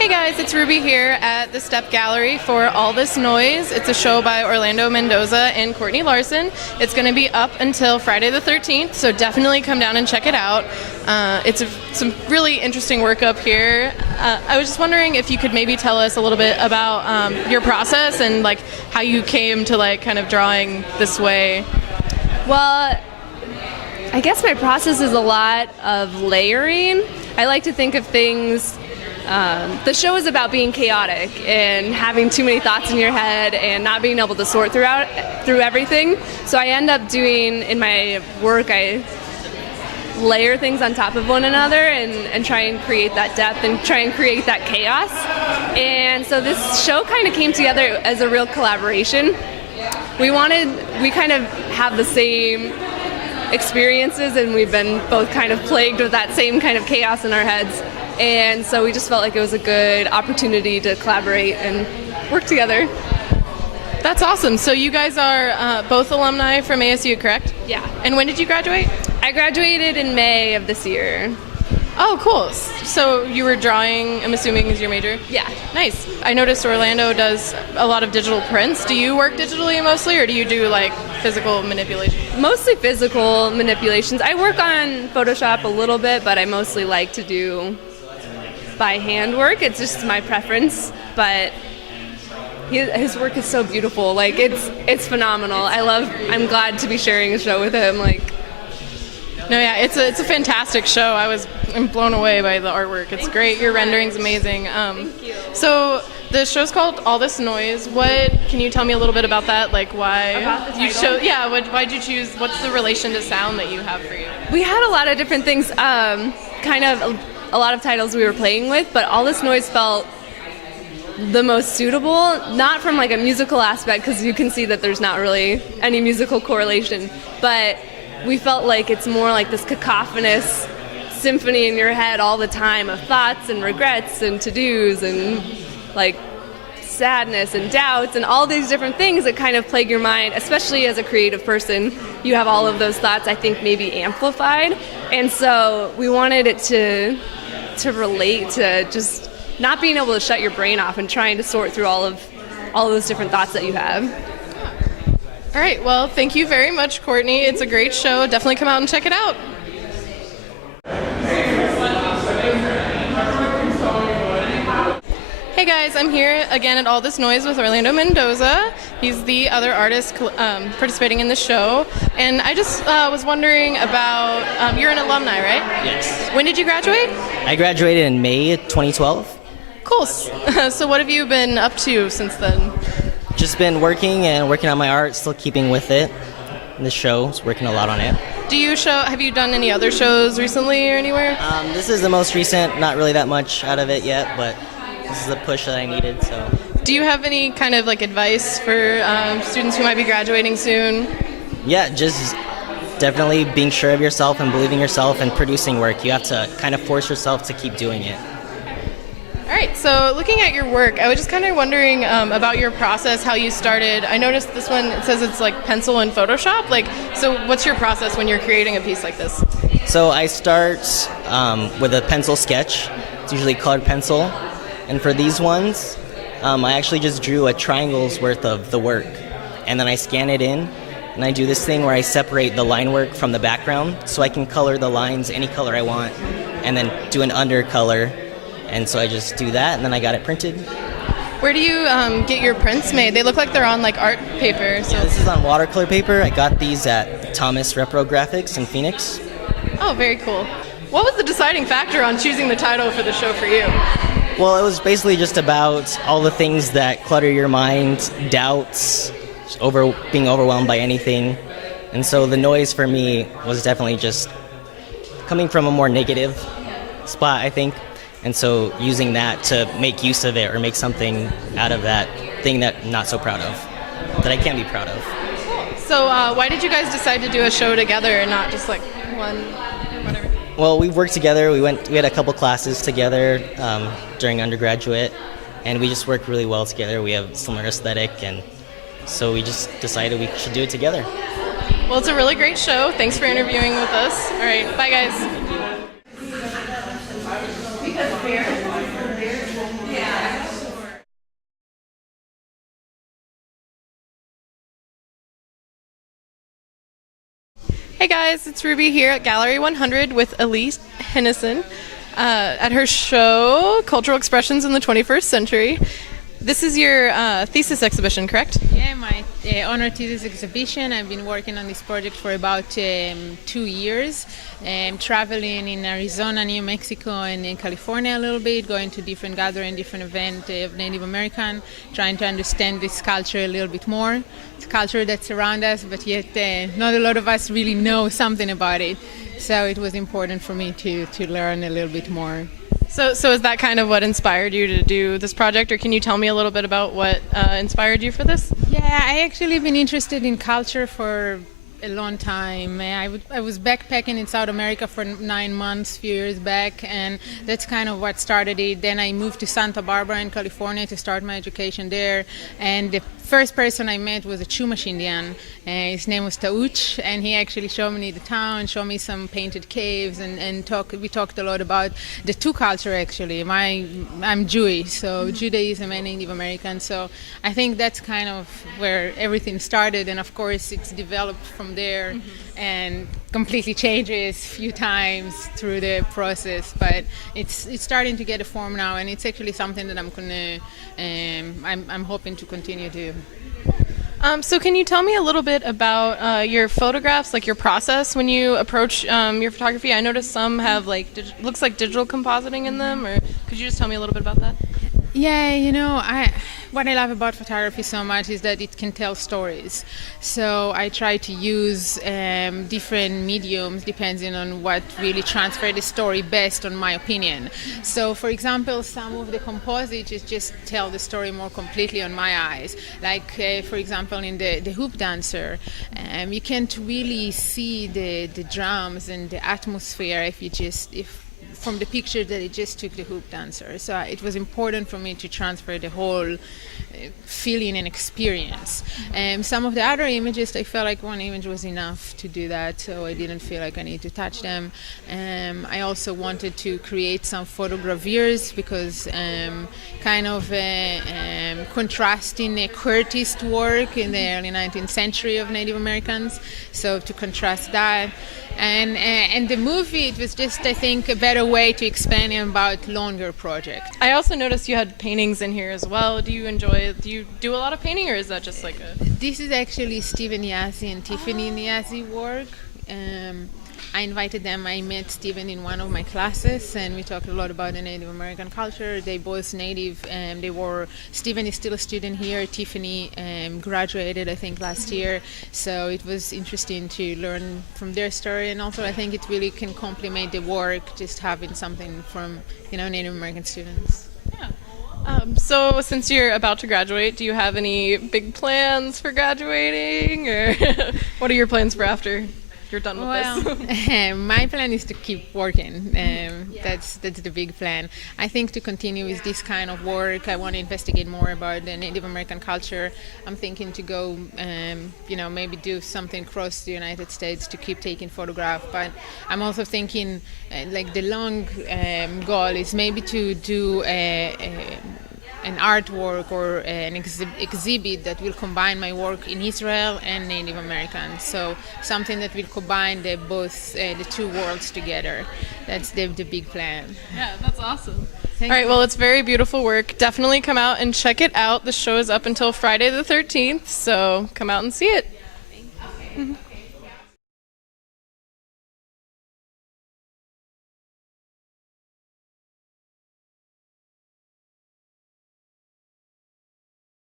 Hey guys, it's Ruby here at the Step Gallery for All This Noise. It's a show by Orlando Mendoza and Courtney Larson. It's going to be up until Friday the 13th, so definitely come down and check it out. It's some really interesting work up here. I was just wondering if you could maybe tell us a little bit about your process and like how you came to like kind of drawing this way. Well, I guess my process is a lot of layering. I like to think of things. The show is about being chaotic and having too many thoughts in your head and not being able to sort through everything. So I end up doing, in my work, I layer things on top of one another and try and create that depth and try and create that chaos. And so this show kind of came together as a real collaboration. We kind of have the same experiences, and we've been both kind of plagued with that same kind of chaos in our heads. And so we just felt like it was a good opportunity to collaborate and work together. That's awesome. So you guys are both alumni from ASU, correct? Yeah. And when did you graduate? I graduated in May of this year. Oh, cool. So you were drawing, I'm assuming, is your major? Yeah. Nice. I noticed Orlando does a lot of digital prints. Do you work digitally mostly, or do you do like physical manipulation? Mostly physical manipulations. I work on Photoshop a little bit, but I mostly like to do by hand work. It's just my preference, but his work is so beautiful. Like it's phenomenal. I'm glad to be sharing a show with him. No, yeah, it's a fantastic show. I'm blown away by the artwork. It's great. Your rendering's amazing. Thank you. So the show's called All This Noise. What can you tell me a little bit about that? Like why about the title? Why'd you choose? What's the relation to sound that you have for you? We had a lot of different things. Kind of a lot of titles we were playing with, but All This Noise felt the most suitable, not from like a musical aspect, because you can see that there's not really any musical correlation, but we felt like it's more like this cacophonous symphony in your head all the time of thoughts and regrets and to-dos and like sadness and doubts and all these different things that kind of plague your mind, especially as a creative person. You have all of those thoughts, I think, maybe amplified, and so we wanted it to relate to just not being able to shut your brain off and trying to sort through all of those different thoughts that you have. All right, well, thank you very much, Courtney. It's a great show. Definitely come out and check it out. Hey guys, I'm here again at All This Noise with Orlando Mendoza. He's the other artist participating in the show. And I just was wondering about, you're an alumni, right? Yes. When did you graduate? I graduated in May 2012. Cool. So what have you been up to since then? Just been working on my art, still keeping with it. The show's working a lot on it. Have you done any other shows recently or anywhere? This is the most recent, not really that much out of it yet, but this is the push that I needed, so. Do you have any kind of like advice for students who might be graduating soon? Yeah, just definitely being sure of yourself and believing yourself and producing work. You have to kind of force yourself to keep doing it. All right, so looking at your work, I was just kind of wondering about your process, how you started. I noticed this one, it says it's like pencil and Photoshop. So what's your process when you're creating a piece like this? So I start with a pencil sketch. It's usually colored pencil. And for these ones, I actually just drew a triangle's worth of the work. And then I scan it in, and I do this thing where I separate the line work from the background so I can color the lines any color I want, and then do an undercolor. And so I just do that, and then I got it printed. Where do you get your prints made? They look like they're on like art paper. So. Yeah, this is on watercolor paper. I got these at Thomas Repro Graphics in Phoenix. Oh, very cool. What was the deciding factor on choosing the title for the show for you? Well, it was basically just about all the things that clutter your mind, doubts, being overwhelmed by anything. And so the noise for me was definitely just coming from a more negative spot, I think. And so using that to make use of it or make something out of that thing that I'm not so proud of, that I can be proud of. So why did you guys decide to do a show together and not just like one or whatever? Well, we've worked together. We had a couple classes together during undergraduate, and we just work really well together. We have similar aesthetic, and so we just decided we should do it together. Well, it's a really great show. Thanks for interviewing with us. All right, bye guys. Hey guys, it's Ruby here at Gallery 100 with Elise Hennison at her show, Cultural Expressions in the 21st Century. This is your thesis exhibition, correct? Yeah, my honor thesis exhibition. I've been working on this project for about 2 years, traveling in Arizona, New Mexico, and in California a little bit, going to different gatherings, different events of Native American, trying to understand this culture a little bit more. It's a culture that's around us, but yet not a lot of us really know something about it. So it was important for me to learn a little bit more. So is that kind of what inspired you to do this project, or can you tell me a little bit about what inspired you for this? Yeah, I actually been interested in culture for a long time. I was backpacking in South America for 9 months, a few years back, and that's kind of what started it. Then I moved to Santa Barbara in California to start my education there, and the first person I met was a Chumash Indian. His name was Tues, and he actually showed me the town, showed me some painted caves, and we talked a lot about the two culture actually. I'm Jewish, so Judaism and Native American, so I think that's kind of where everything started, and of course it's developed from there and completely changes a few times through the process, but it's starting to get a form now, and it's actually something that I'm hoping to continue to. So can you tell me a little bit about your photographs, like your process when you approach your photography? I noticed some have looks like digital compositing in them, or could you just tell me a little bit about that? Yeah, what I love about photography so much is that it can tell stories. So I try to use different mediums depending on what really transfer the story best, on my opinion. So for example, some of the composites just tell the story more completely on my eyes. Like for example in the hoop dancer, you can't really see the drums and the atmosphere if from the picture that it just took the hoop dancer. So it was important for me to transfer the whole feeling and experience. Some of the other images, I felt like one image was enough to do that, so I didn't feel like I need to touch them. I also wanted to create some photogravures because kind of contrasting a Curtis work in the early 19th century of Native Americans, so to contrast that. And the movie, it was just, I think, a better way to explain about longer project. I also noticed you had paintings in here as well. Do you do a lot of painting, or is that just like a... This is actually Stephen Yazzie and Tiffany Yazzie work. I invited them. I met Stephen in one of my classes, and we talked a lot about the Native American culture. They both Native, and Stephen is still a student here. Tiffany graduated, I think, last year. So it was interesting to learn from their story, and also I think it really can complement the work, just having something from Native American students. Yeah. So since you're about to graduate, do you have any big plans for graduating, or what are your plans for after you're done with this? My plan is to keep working. That's the big plan. I think to continue with this kind of work, I want to investigate more about the Native American culture. I'm thinking to go, maybe do something across the United States to keep taking photographs. But I'm also thinking, the long goal is maybe to do an artwork or an exhibit that will combine my work in Israel and Native American. So something that will combine the two worlds together. That's the big plan. Yeah, that's awesome. Thank All right, you. well, it's very beautiful work. Definitely come out and check it out. The show is up until Friday the 13th, so come out and see it. Thank you.